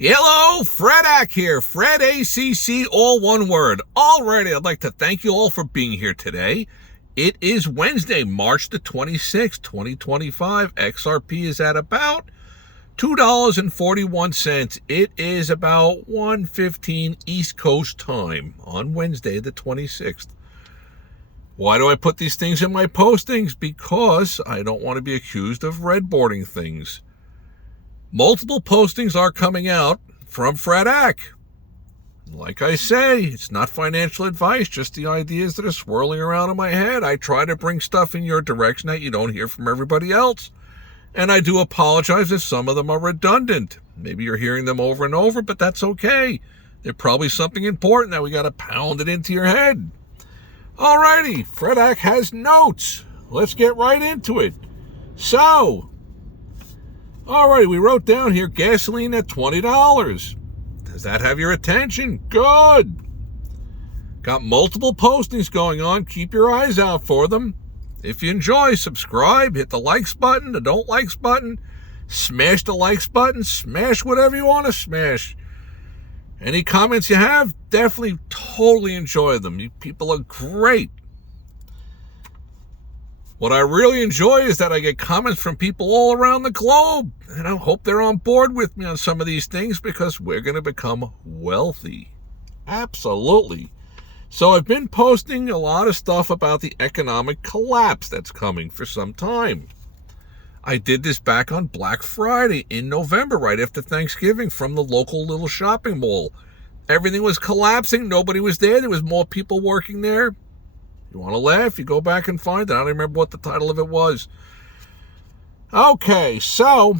Hello, Fredak here. Fred ACC, all one word. Alrighty, I'd like to thank you all for being here today. It is Wednesday, March the 26th, 2025. XRP is at about $2.41. It is about 1:15 East Coast time on Wednesday the 26th. Why do I put these things in my postings? Because I don't want to be accused of redboarding things. Multiple postings are coming out from Fredak. Like I say, it's not financial advice, just the ideas that are swirling around in my head. I try to bring stuff in your direction that you don't hear from everybody else. And I do apologize if some of them are redundant. Maybe you're hearing them over and over, but that's okay. They're probably something important that we got to pound it into your head. Alrighty, Fredak has notes. Let's get right into it. So, alright, we wrote down here gasoline at $20. Does that have your attention? Good. Got multiple postings going on. Keep your eyes out for them. If you enjoy, subscribe, hit the likes button, the don't likes button, smash the likes button, smash whatever you want to smash. Any comments you have, definitely totally enjoy them. You people are great. What I really enjoy is that I get comments from people all around the globe. And I hope they're on board with me on some of these things because we're going to become wealthy. Absolutely. So I've been posting a lot of stuff about the economic collapse that's coming for some time. I did this back on Black Friday in November, right after Thanksgiving, from the local little shopping mall. Everything was collapsing. Nobody was there. There was more people working there. You want to laugh? You go back and find it. I don't remember what the title of it was. Okay, so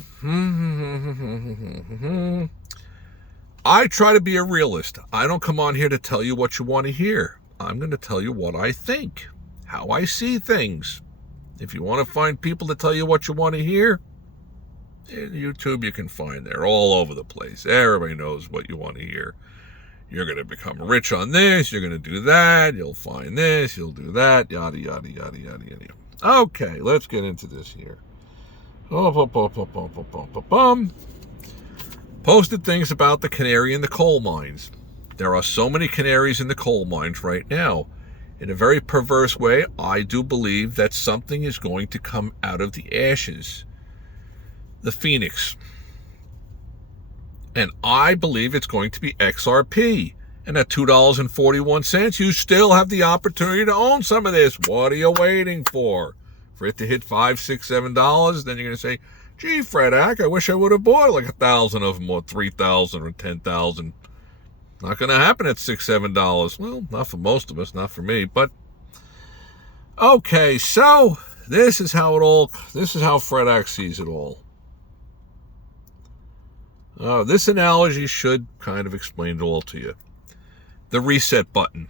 I try to be a realist. I don't come on here to tell you what you want to hear. I'm going to tell you what I think, how I see things. If you want to find people to tell you what you want to hear, in YouTube you can find. They're all over the place. Everybody knows what you want to hear. You're going to become rich on this. You're going to do that. You'll find this. You'll do that. Yada, yada, yada, yada, yada. Okay, let's get into this here. Posted things about the canary in the coal mines. There are so many canaries in the coal mines right now. In a very perverse way, I do believe that something is going to come out of the ashes. The phoenix. And I believe it's going to be XRP. And at $2.41, you still have the opportunity to own some of this. What are you waiting for? For it to hit $5, $6, $7? Then you're going to say, gee, Fredak, I wish I would have bought like 1,000 of them or 3,000 or 10,000. Not going to happen at $6, $7. Well, not for most of us, not for me. But, okay, so this is how Fredak sees it all. This analogy should kind of explain it all to you. The reset button,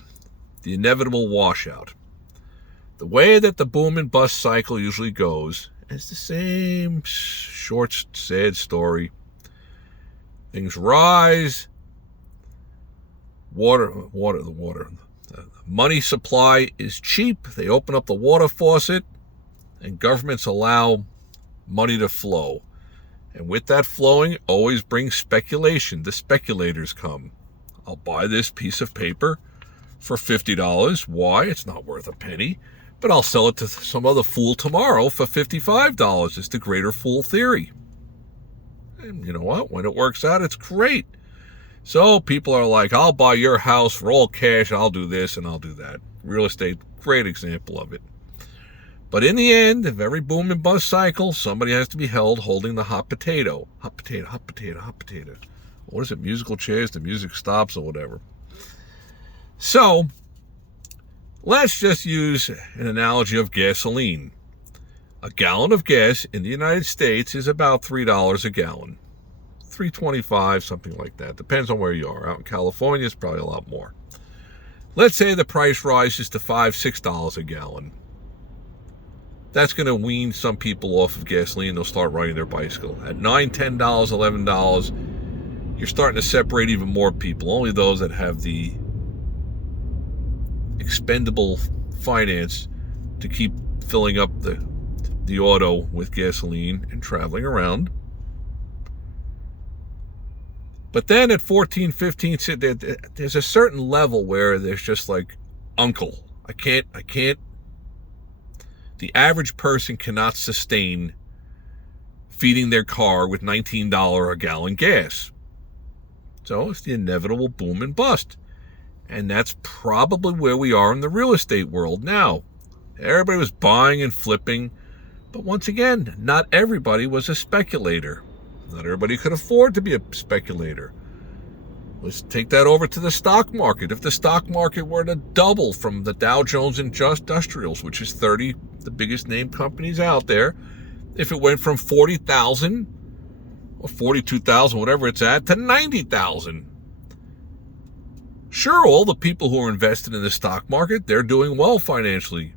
the inevitable washout. The way that the boom and bust cycle usually goes is the same short, sad story. Things rise, the money supply is cheap. They open up the water faucet, and governments allow money to flow. And with that flowing, always brings speculation. The speculators come. I'll buy this piece of paper for $50. Why? It's not worth a penny. But I'll sell it to some other fool tomorrow for $55. It's the greater fool theory. And you know what? When it works out, it's great. So people are like, I'll buy your house for all cash. I'll do this and I'll do that. Real estate, great example of it. But in the end, of every boom and bust cycle, somebody has to be held holding the hot potato. Hot potato, hot potato, hot potato. What is it? Musical chairs, the music stops or whatever. So, let's just use an analogy of gasoline. A gallon of gas in the United States is about $3 a gallon. $3.25, something like that. Depends on where you are. Out in California, it's probably a lot more. Let's say the price rises to $5, $6 a gallon. That's going to wean some people off of gasoline. They'll start riding their bicycle. At $9, $10, $11, you're starting to separate even more people. Only those that have the expendable finance to keep filling up the auto with gasoline and traveling around. But then at 14, 15, there's a certain level where there's just like, uncle, I can't, the average person cannot sustain feeding their car with $19 a gallon gas. So it's the inevitable boom and bust. And that's probably where we are in the real estate world now. Everybody was buying and flipping. But once again, not everybody was a speculator. Not everybody could afford to be a speculator. Let's take that over to the stock market. If the stock market were to double from the Dow Jones Industrials, which is 30, the biggest name companies out there, if it went from 40,000 or 42,000, whatever it's at, to 90,000. Sure, all the people who are invested in the stock market, they're doing well financially.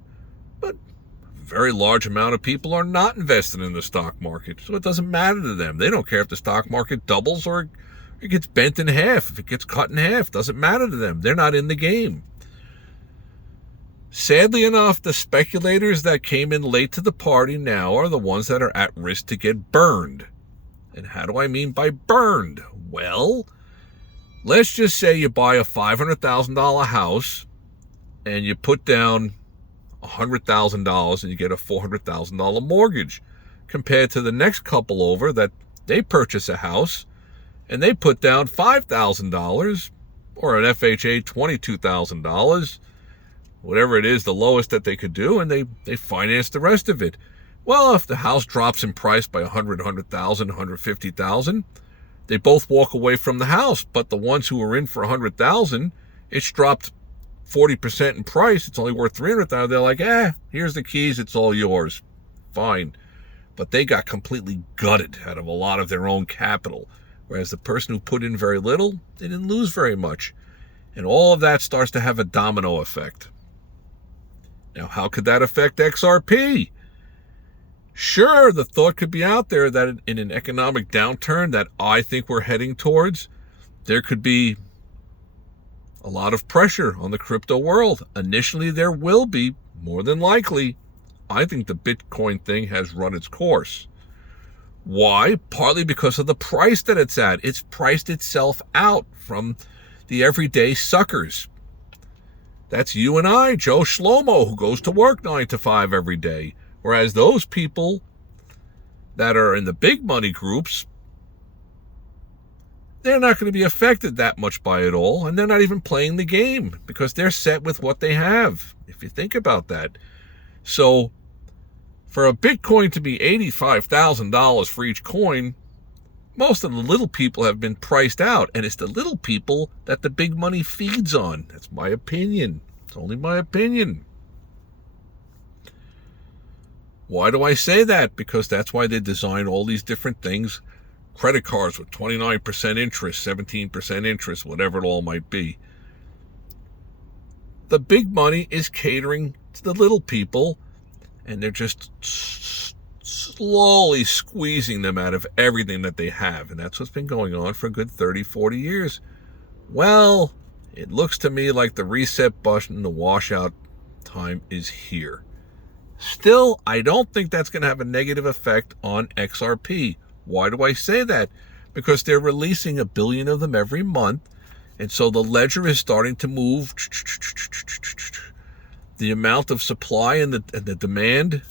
But a very large amount of people are not invested in the stock market. So it doesn't matter to them. They don't care if the stock market doubles or it gets bent in half. If it gets cut in half, doesn't matter to them. They're not in the game. Sadly enough, the speculators that came in late to the party now are the ones that are at risk to get burned. And how do I mean by burned? Well, let's just say you buy a $500,000 house and you put down $100,000 and you get a $400,000 mortgage, compared to the next couple over that they purchase a house and they put down $5,000 or an FHA $22,000, whatever it is, the lowest that they could do, and they finance the rest of it. Well, if the house drops in price by $100,000, $150,000, they both walk away from the house. But the ones who are in for $100,000, it's dropped 40% in price. It's only worth $300,000. They're like, here's the keys. It's all yours. Fine. But they got completely gutted out of a lot of their own capital. Whereas the person who put in very little, they didn't lose very much. And all of that starts to have a domino effect. Now, how could that affect XRP? Sure, the thought could be out there that in an economic downturn that I think we're heading towards, there could be a lot of pressure on the crypto world. Initially, there will be, more than likely. I think the Bitcoin thing has run its course. Why? Partly because of the price that it's at. It's priced itself out from the everyday suckers. That's you and I, Joe Shlomo, who goes to work 9 to 5 every day. Whereas those people that are in the big money groups, they're not going to be affected that much by it all. And they're not even playing the game because they're set with what they have, if you think about that. So for a Bitcoin to be $85,000 for each coin, most of the little people have been priced out. And it's the little people that the big money feeds on. That's my opinion. It's only my opinion. Why do I say that? Because that's why they design all these different things. Credit cards with 29% interest, 17% interest, whatever it all might be. The big money is catering to the little people, and they're just slowly squeezing them out of everything that they have. And that's what's been going on for a good 30, 40 years. Well, it looks to me like the reset button, the washout time is here. Still, I don't think that's going to have a negative effect on XRP. Why do I say that? Because they're releasing 1 billion of them every month, and so the ledger is starting to move. The amount of supply and the demand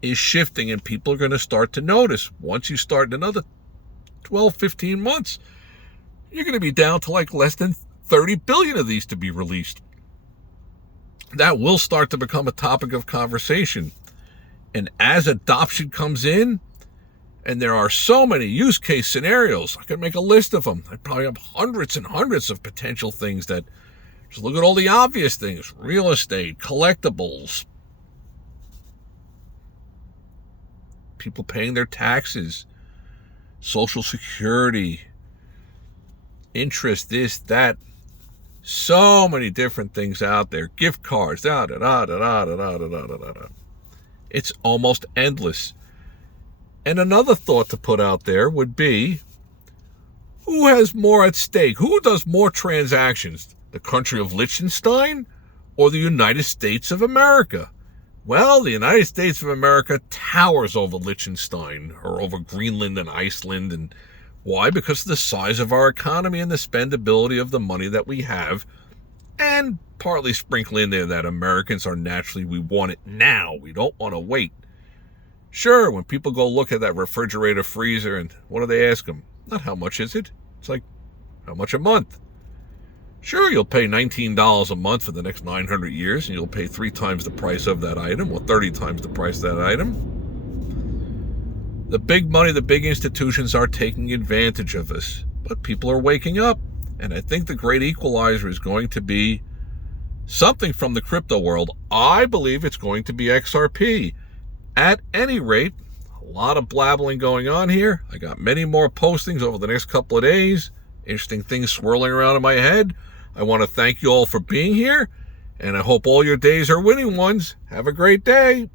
is shifting, and people are going to start to notice. Once you start in another 12, 15 months, you're going to be down to like less than 30 billion of these to be released. That will start to become a topic of conversation. And as adoption comes in, and there are so many use case scenarios, I could make a list of them. I probably have hundreds and hundreds of potential things that, just look at all the obvious things: real estate, collectibles, people paying their taxes, Social Security, interest, this, that. So many different things out there. Gift cards, It's almost endless. And another thought to put out there would be, who has more at stake? Who does more transactions? The country of Liechtenstein or the United States of America? Well, the United States of America towers over Liechtenstein or over Greenland and Iceland and Why? Because of the size of our economy and the spendability of the money that we have, and partly sprinkle in there that Americans are naturally, we want it now. We don't want to wait. Sure, when people go look at that refrigerator, freezer, and what do they ask them? Not how much is it? It's like, how much a month? Sure, you'll pay $19 a month for the next 900 years, and you'll pay 3 times the price of that item, or 30 times the price of that item. The big money, the big institutions are taking advantage of us, but people are waking up. And I think the great equalizer is going to be something from the crypto world. I believe it's going to be XRP. At any rate, a lot of blabbling going on here. I got many more postings over the next couple of days. Interesting things swirling around in my head. I want to thank you all for being here, and I hope all your days are winning ones. Have a great day.